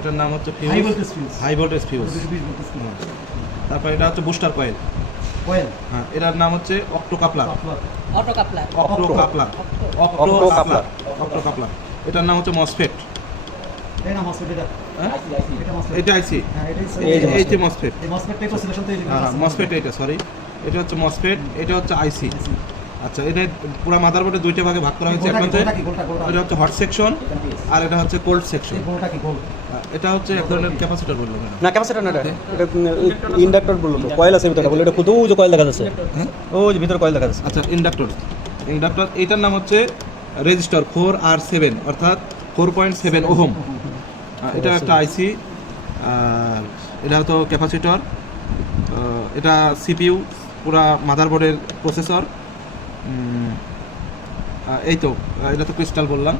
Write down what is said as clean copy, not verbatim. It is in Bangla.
এটার নাম হচ্ছে fuse, high voltage fuse. High voltage fuse. 220 voltage fuse. তারপর এটা হচ্ছে বুস্টার কয়েল। কয়েল। হ্যাঁ, এটার নাম হচ্ছে octo coupler. Auto coupler. Octo coupler. Octo coupler. Octo coupler. এটার নাম হচ্ছে মসফেট। এই না মসফেট এটা। হ্যাঁ? এটা মসফেট। এটা আইসি। হ্যাঁ এটা এই যে মসফেট। এই মসফেট টাইপ সিলেকশন তো এই হ্যাঁ, মসফেট এটা, সরি। এটা হচ্ছে মসফেট, এটা হচ্ছে আইসি। আচ্ছা, এটা পুরো মাদারবোর্ডে দুইটা ভাগে ভাগ করা হয়েছে। একটা হচ্ছে এটা হচ্ছে হট সেকশন আর এটা হচ্ছে কোল্ড সেকশন। এই গোলটা কি গোল? এটা হচ্ছে এক ধরনের ক্যাপাসিটর বললো না। না ক্যাপাসিটর না, এটা ইন্ডাক্টর বললো তো, কয়েল আছে ভিতরে বলে, এটা কত যে কয়েল দেখা যাচ্ছে, হ্যাঁ, ওই যে ভিতরে কয়েল দেখা যাচ্ছে। আচ্ছা, ইন্ডাক্টর। ইন্ডাক্টর এটার নাম হচ্ছে রেজিস্টার 4R7 অর্থাৎ 4.7 ওহম। এটা একটা আইসি। আর এটা তো ক্যাপাসিটর। এটা সিপিইউ, পুরা মাদারবোর্ডের প্রসেসর। এই তো, এটা তো ক্রিস্টাল বললাম।